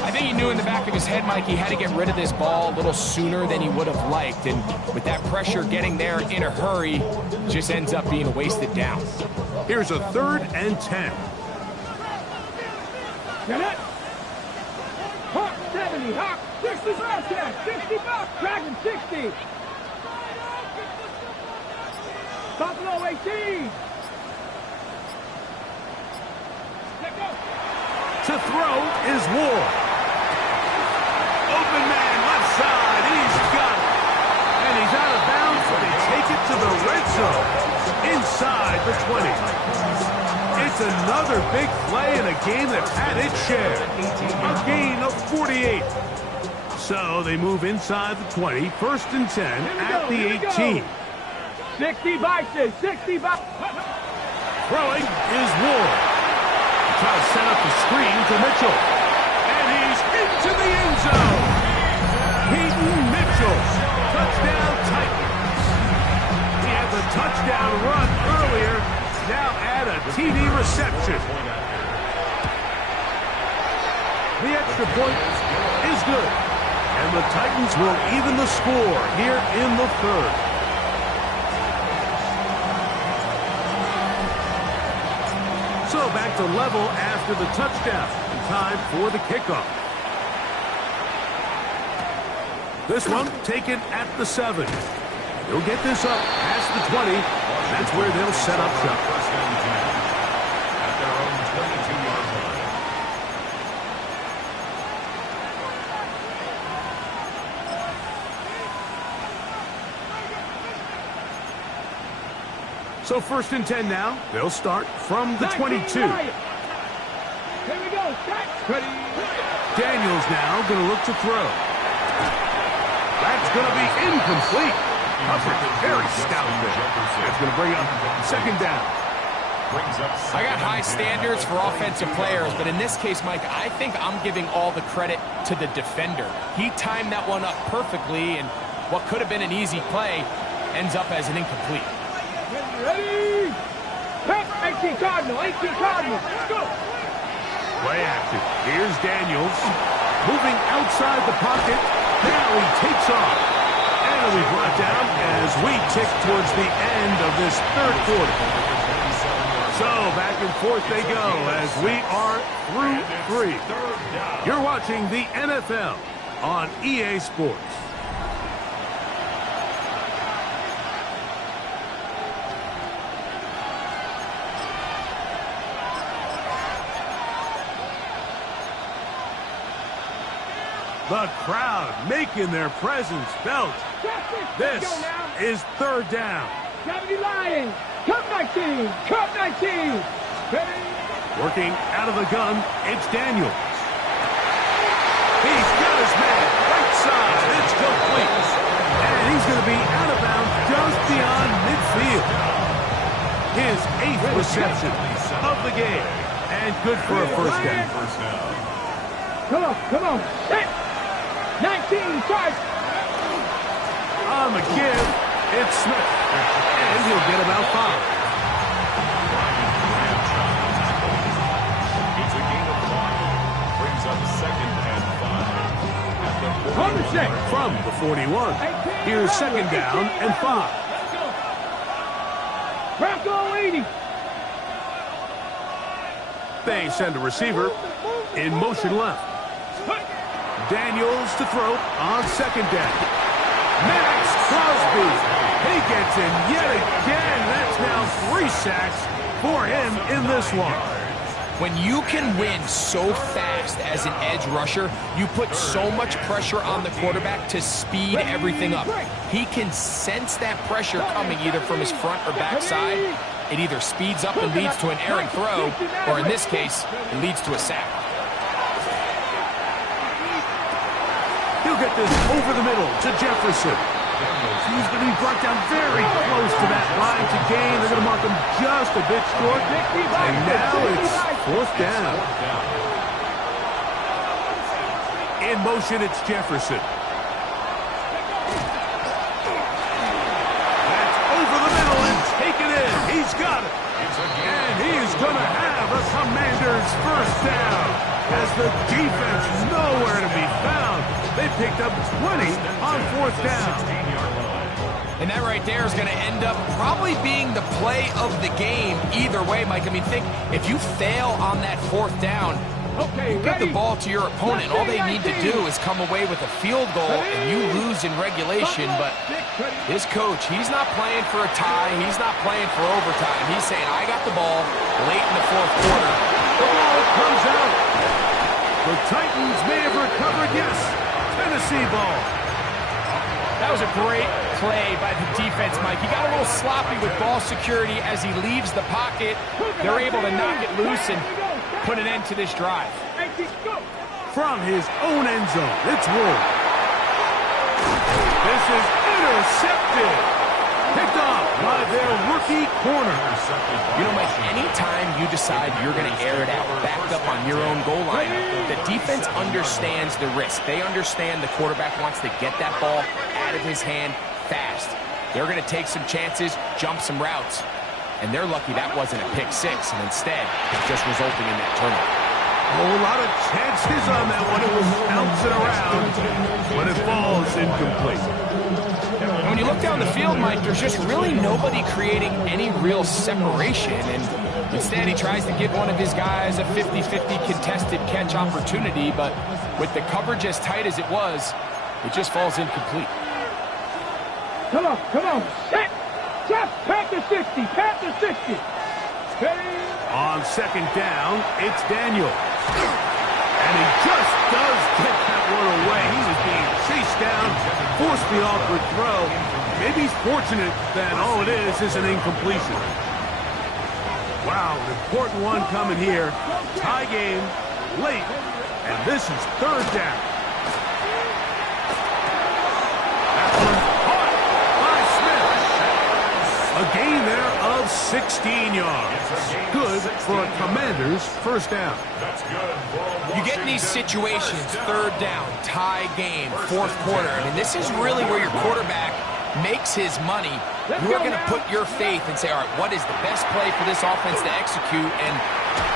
I think he knew in the back of his head, Mike, he had to get rid of this ball a little sooner than he would have liked. And with that pressure getting there in a hurry, just ends up being a wasted down. Here's a 3rd and 10. Get it. Hawk 70. Hawk 60. Bobcat. 60 bucks. Dragon 60. Buffalo 18. Let go. To throw is Ward. Open man, left side. He's got it. And he's out of bounds, but they take it to the red zone. Inside the 20. It's another big play in a game that's had its share. A gain of 48. So they move inside the 20. 1st and 10 at the 18. 60 Bison. 60 Bison. Throwing is Ward. Try to set up the screen to Mitchell. And he's into the end zone. Peyton Mitchell. Touchdown Titans. He had the touchdown run earlier. Now add a TD reception. The extra point is good. And the Titans will even the score here in the 3rd. So back to level after the touchdown. Time for the kickoff. This one taken at the 7. He'll get this up past the 20. That's where they'll set up shop. 1st and 10 at their own 22-yard line. So 1st and 10 now. They'll start from the 22. Here we go. Ready. Daniels now going to look to throw. That's going to be incomplete. Coverage very stout there. That's going to bring up 2nd down. I got high standards for offensive players, but in this case, Mike, I think I'm giving all the credit to the defender. He timed that one up perfectly, and what could have been an easy play ends up as an incomplete. Ready. 18 Cardinal. 18 Cardinal. Let's go. Play action. Here's Daniels. Moving outside the pocket. Now he takes off. And he'll be brought down as we tick towards the end of this 3rd quarter. So back and forth they go as we are through 3. You're watching the NFL on EA Sports. The crowd making their presence felt. This is third down. 70 Lions. Cup 19. Cup 19. Working out of the gun, it's Daniels. He's got his man right side. It's complete. And he's going to be out of bounds just beyond midfield. His 8th reception of the game. And good for a first down. Come on, come on. 19, charge. On the give, it's Smith. And he'll get about 5. It's a gain of 1. Brings up 2nd and 5. At the 41. On the check from the 41. Here's 2nd down and 5. Bronco 80. They send a receiver in motion left. Daniels to throw on 2nd down. Max Crosby. He gets in yet again. That's now 3 sacks for him in this one. When you can win so fast as an edge rusher, you put so much pressure on the quarterback to speed everything up. He can sense that pressure coming either from his front or back side. It either speeds up and leads to an errant throw, or in this case, it leads to a sack. He'll get this over the middle to Jefferson. He's going to be brought down very close to that line to gain. They're going to mark him just a bit short. And now it's 4th down. In motion, it's Jefferson. That's over the middle and taken in. He's got it. And he's going to have a Commanders first down as the defense nowhere to be found. They picked up 20 on 4th down. And that right there is going to end up probably being the play of the game either way, Mike. I mean, think, if you fail on that 4th down, you give the ball to your opponent. All they need to do is come away with a field goal, and you lose in regulation. But his coach, he's not playing for a tie. He's not playing for overtime. He's saying, I got the ball late in the 4th quarter. The ball comes out. The Titans may have recovered, yes. Tennessee ball. That was a great play by the defense, Mike. He got a little sloppy with ball security as he leaves the pocket. They're able to knock it loose and put an end to this drive. From his own end zone, it's Ward. This is intercepted. Picked off by their rookie corner. You know, Mike, anytime you decide you're going to air it out, backed up on your own goal line, the defense understands the risk. They understand the quarterback wants to get that ball out of his hand fast. They're going to take some chances, jump some routes. And they're lucky that wasn't a pick 6, and instead, just resulting in that turnover. A whole lot of chances on that one. It was bouncing around, but it falls incomplete. When you look down the field, Mike, there's just really nobody creating any real separation. And instead, he tries to give one of his guys a 50-50 contested catch opportunity. But with the coverage as tight as it was, it just falls incomplete. Come on, come on. Set. Just Panther 60. Panther 60. On 2nd down, it's Daniel. And he just does get that one away. He was being chased down, forced the awkward throw. Maybe he's fortunate that all it is an incompletion. Wow, an important one coming here. Tie game, late, and this is 3rd down. That one caught by Smith. A gain there of 16 yards. Good for a Commander's first down. That's good. You get in these situations, 3rd down, tie game, 4th quarter. I mean, this is really where your quarterback makes his money. You're going to put your faith and say, all right, what is the best play for this offense to execute? And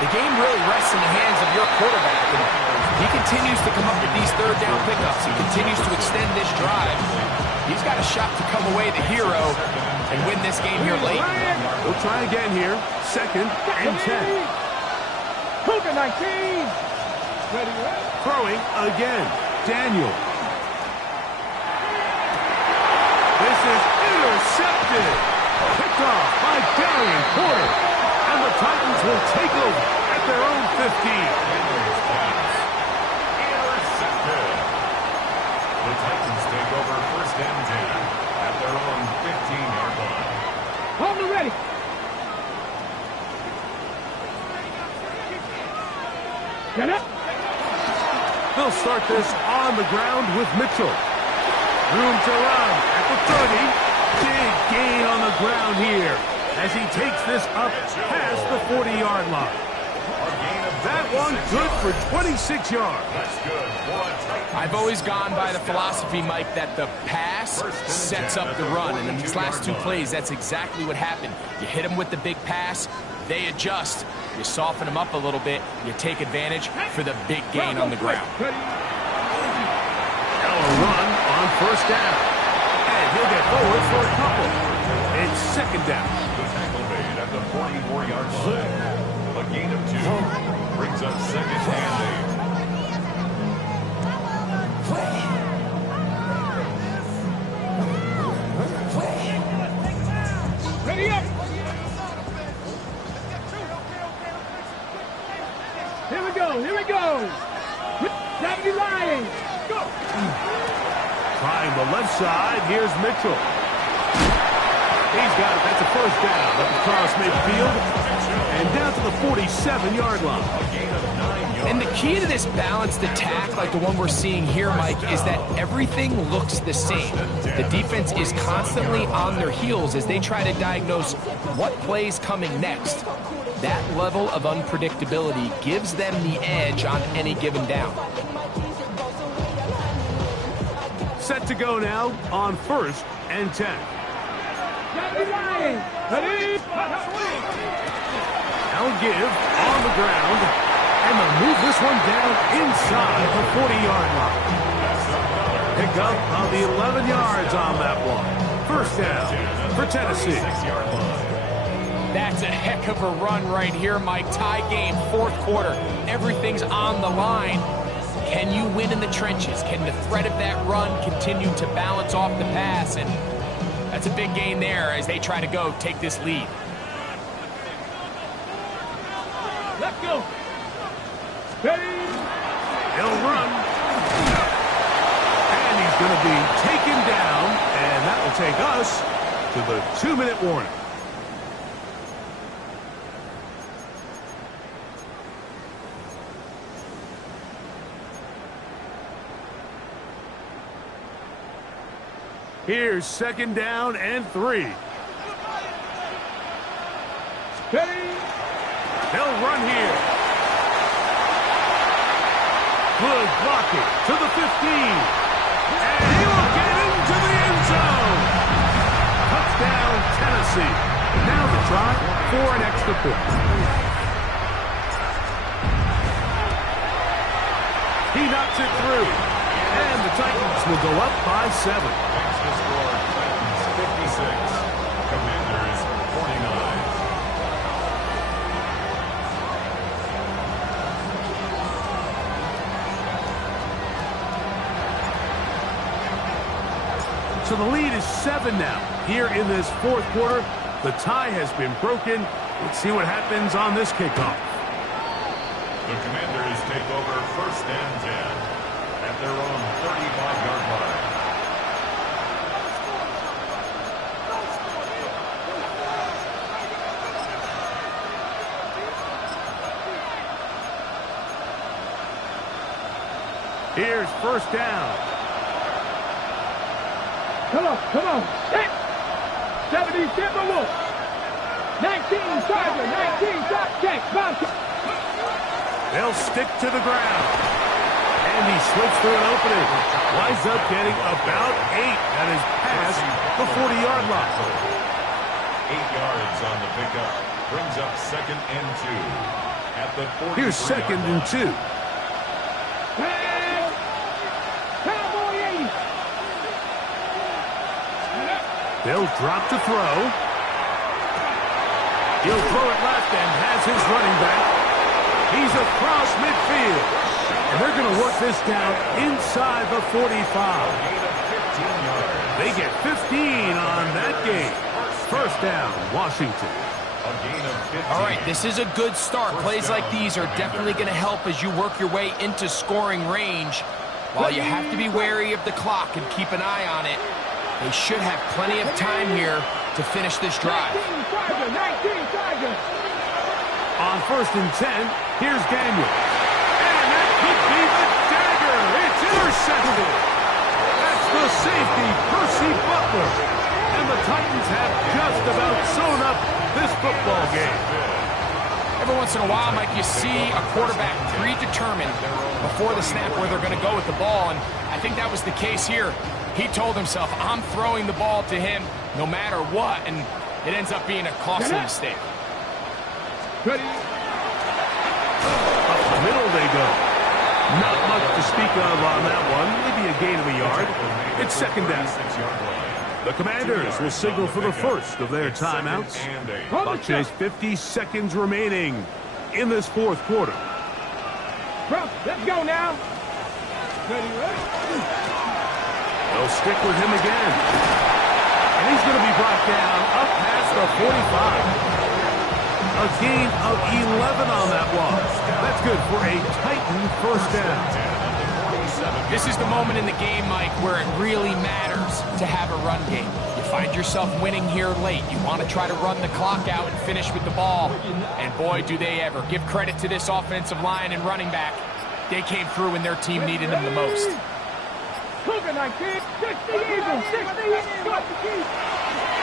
the game really rests in the hands of your quarterback. And he continues to come up with these 3rd down pickups. He continues to extend this drive. He's got a shot to come away the hero and win this game here late. We'll try again here. 2nd and 10. Cougar 19. Throwing again. Daniel. This is intercepted. Picked off by Darian Porter. And the Titans will take over at their own 15. They'll start this on the ground with Mitchell. Room to run at the 30. Big gain on the ground here as he takes this up past the 40-yard line. That one good for 26 yards. That's good. I've always gone by the philosophy, Mike, that the pass sets up the run. And in these last two plays, that's exactly what happened. You hit them with the big pass, they adjust. You soften them up a little bit, you take advantage for the big gain on the ground. Now a run on first down. And he'll get forward for a couple. It's second down. The tackle made at the 44-yard line. A gain of 2 brings up second and 8. Ready up. Here we go. Here we go. Deputy Lions. Go. Trying the left side. Here's Mitchell. He's got it. That's a first down. Up across midfield. And down to the 47-yard line. And the key to this balanced attack, like the one we're seeing here, Mike, is that everything looks the same. The defense is constantly on their heels as they try to diagnose what play's coming next. That level of unpredictability gives them the edge on any given down. Set to go now on first and 10. Now give on the ground, and they'll move this one down inside the 40-yard line. Pick up on the 11 yards on that one. First down for Tennessee. That's a heck of a run right here, Mike. Tie game, fourth quarter. Everything's on the line. Can you win in the trenches? Can the threat of that run continue to balance off the pass? And that's a big gain there as they try to go take this lead. Let's go. Ready. He'll run. And he's going to be taken down, and that will take us to the 2-minute warning. Here's second down and 3. Ready. They'll run here. Good blocking to the 15. And he will get into the end zone. Touchdown, Tennessee. Now the try for an extra point. He knocks it through. And the Titans will go up by 7. The score, Titans 56, Commanders 49. So the lead is 7 now. Here in this fourth quarter, the tie has been broken. Let's see what happens on this kickoff. The Commanders take over first and 10 at their own 35-yard line. Here's first down. Come on. 70 Timberwolves. 19 Charger. 19 Top Check. They'll stick to the ground. And he slips through an opening. Winds up getting about 8. That is past the 40-yard line. 8 yards on the pickup. Brings up second and 2 at the 40. Here's second and 2. They'll drop to throw. He'll throw it left and has his running back. He's across midfield. And they're going to work this down inside the 45. They get 15 on that game. First down, Washington. All right, this is a good start. Plays like these are definitely going to help as you work your way into scoring range. While you have to be wary of the clock and keep an eye on it, they should have plenty of time here to finish this drive. 19 Charger. On first and 10, here's Daniel. And that could be the dagger. intercepted. That's the safety, Percy Butler. And the Titans have just about sewn up this football game. Every once in a while, Mike, you see a quarterback predetermined before the snap where they're going to go with the ball, and I think that was the case here. He told himself, I'm throwing the ball to him no matter what, and it ends up being a costly mistake. Up the middle they go. Not much to speak of on that one. Maybe a gain of a yard. It's second down. The Commanders will signal for the first of their timeouts. Clock chase 50 seconds remaining in this fourth quarter. Bro, let's go now. They'll stick with him again. And he's going to be brought down up past the 45. A gain of 11 on that one. That's good for a Titan first down. This is the moment in the game, Mike, where it really matters to have a run game. You find yourself winning here late. You want to try to run the clock out and finish with the ball. And boy, do they ever. Give credit to this offensive line and running back. They came through when their team needed them the most.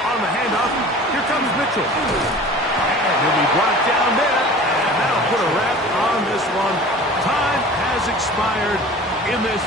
On the handoff, here comes Mitchell. And he'll be brought down there. And that'll put a wrap on this one. Time has expired in this